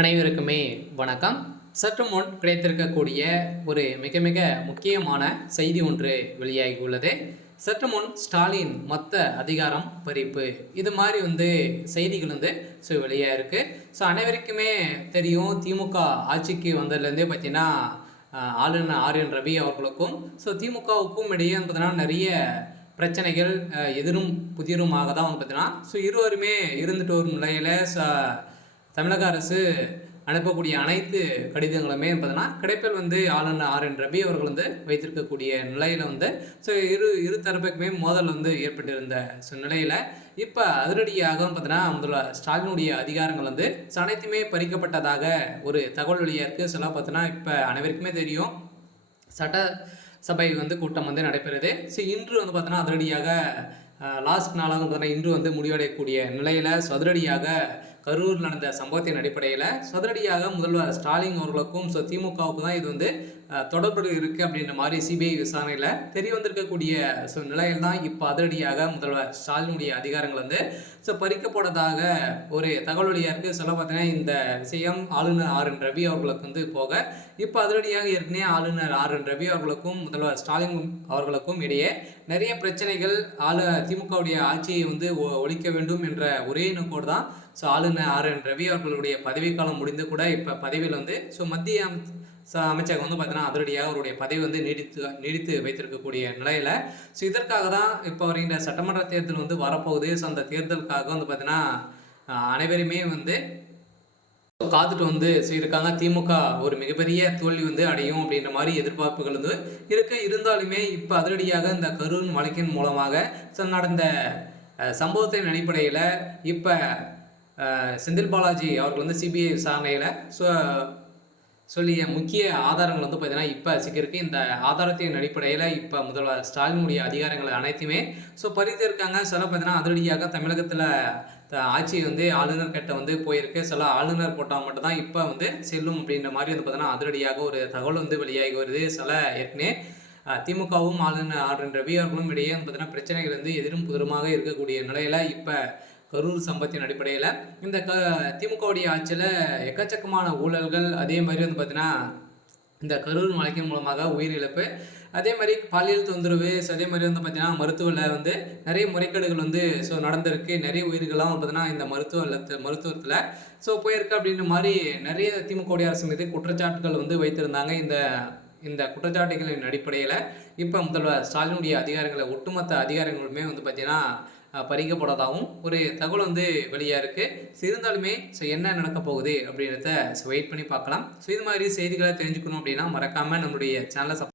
அனைவருக்குமே வணக்கம். சற்று முன் கிடைத்திருக்கக்கூடிய ஒரு மிக மிக முக்கியமான செய்தி ஒன்று வெளியாகியுள்ளது. சற்று முன் ஸ்டாலின் மொத்த அதிகாரம் பறிப்பு, இது மாதிரி செய்திகள் வெளியாயிருக்கு. அனைவருக்குமே தெரியும், திமுக ஆட்சிக்கு வந்ததுலேருந்தே பார்த்தீங்கன்னா ஆளுநர் ஆர்.என். ரவி அவர்களுக்கும் திமுகவுக்கும் இடையே பார்த்தீங்கன்னா நிறைய பிரச்சனைகள் எதிரும் புதிருமாக தான் பார்த்தீங்கன்னா இருவருமே இருந்துட்டு வரும் நிலையில் தமிழக அரசு அனுப்பக்கூடிய அனைத்து கடிதங்களுமே பார்த்தீங்கன்னா கிடைப்பில் ஆளுநர் ஆர்.என். ரவி அவர்கள் வைத்திருக்கக்கூடிய நிலையில் இரு தரப்புக்குமே மோதல் ஏற்பட்டிருந்த நிலையில் இப்போ அதிரடியாக பார்த்தீங்கன்னா முதல்வர் ஸ்டாலினுடைய அதிகாரங்கள் அனைத்துமே பறிக்கப்பட்டதாக ஒரு தகவல் வெளியாக இருக்குது. சொல்ல பார்த்தீங்கன்னா இப்போ அனைவருக்குமே தெரியும், சட்டசபை கூட்டம் நடைபெறுது. இன்று பார்த்தீங்கன்னா அதிரடியாக லாஸ்ட் நாளாக பார்த்தீங்கன்னா இன்று முடிவடையக்கூடிய நிலையில் அதிரடியாக கரூர் நடந்த சம்பவத்தின் அடிப்படையில் அதிரடியாக முதல்வர் ஸ்டாலின் அவர்களுக்கும் திமுகவுக்கு தான் இது தொடர்பு இருக்குது அப்படின்ற மாதிரி சிபிஐ விசாரணையில் தெரிய வந்திருக்கக்கூடிய நிலையில் தான் இப்போ அதிரடியாக முதல்வர் ஸ்டாலினுடைய அதிகாரங்கள் பறிக்கப்பட்டதாக ஒரு தகவல் வழியாக இருக்குது. சொல்ல பார்த்தீங்கன்னா இந்த விஷயம் ஆளுநர் ஆர்.என். ரவி அவர்களுக்கு போக இப்போ அதிரடியாக ஏற்கனவே ஆளுநர் ஆர்.என். ரவி அவர்களுக்கும் முதல்வர் ஸ்டாலின் அவர்களுக்கும் இடையே நிறைய பிரச்சனைகள், திமுகவுடைய ஆட்சியை ஒழிக்க வேண்டும் என்ற ஒரே நோக்கோடு தான் ஆளுநர் ஆர்.என். ரவி அவர்களுடைய பதவிக்காலம் முடிந்து கூட இப்போ பதவியில் மத்திய அமைச்சகம் பார்த்தீங்கன்னா அதிரடியாக அவருடைய பதவி நீடித்து வைத்திருக்கக்கூடிய நிலையில் இதற்காக தான் இப்போ வருகின்ற சட்டமன்ற தேர்தல் வரப்போகுது. அந்த தேர்தலுக்காக பார்த்தீங்கன்னா அனைவருமே காத்துட்டு இருக்காங்க. திமுக ஒரு மிகப்பெரிய தோல்வி அடையும் அப்படின்ற மாதிரி எதிர்பார்ப்புகள் இருக்கு. இருந்தாலுமே இப்போ அதிரடியாக இந்த கரூர் வழக்கின் மூலமாக நடந்த சம்பவத்தின் அடிப்படையில் இப்போ செந்தில் பாலாஜி அவர்கள் சிபிஐ விசாரணையில் சொல்லிய முக்கிய ஆதாரங்கள் பார்த்தீங்கன்னா இப்போ சிக்கிருக்கு. இந்த ஆதாரத்தின் அடிப்படையில் இப்போ முதல்வர் ஸ்டாலினுடைய அதிகாரங்களை அனைத்துமே பறித்திருக்காங்க. சில பார்த்தீங்கன்னா அதிரடியாக தமிழகத்தில் ஆட்சி ஆளுநர் கிட்ட போயிருக்கு. சில ஆளுநர் போட்டால் மட்டும்தான் இப்போ செல்லும் அப்படின்ற மாதிரி பார்த்தீங்கன்னா அதிரடியாக ஒரு தகவல் வெளியாகி வருது. சில ஏற்கனவே திமுகவும் ஆளுநர் ஆர்.என். ரவி அவர்களும் இடையே பார்த்தீங்கன்னா பிரச்சனைகள் எதிரும் புதிருமாக இருக்கக்கூடிய நிலையில் இப்போ கரூர் சம்பவத்தின் அடிப்படையில் இந்த திமுகவுடைய ஆட்சியில் எக்கச்சக்கமான ஊழல்கள், அதே மாதிரி பார்த்தீங்கன்னா இந்த கரூர் வழக்கின் மூலமாக உயிரிழப்பு, அதே மாதிரி பாலியல் தொந்தரவு, அதே மாதிரி பார்த்தீங்கன்னா மருத்துவத்தில் நிறைய முறைகேடுகள் நடந்திருக்கு. நிறைய உயிர்கள்லாம் பார்த்தீங்கன்னா இந்த மருத்துவத்தில் போயிருக்கு அப்படின்ற மாதிரி நிறைய திமுகவுடைய அரசு மீது குற்றச்சாட்டுகள் வைத்திருந்தாங்க. இந்த குற்றச்சாட்டுகளின் அடிப்படையில் இப்போ முதல்வர் ஸ்டாலினுடைய அதிகாரங்களை ஒட்டுமொத்த அதிகாரங்களுமே பார்த்தீங்கன்னா பறிக்கப்படாதாகவும் ஒரு தகவல் வெளியாக இருக்குது. இருந்தாலுமே என்ன நடக்க போகுது அப்படின்றத வெயிட் பண்ணி பார்க்கலாம். இது மாதிரி செய்திகளை தெரிஞ்சுக்கணும் அப்படின்னா மறக்காமல் நம்மளுடைய சேனலை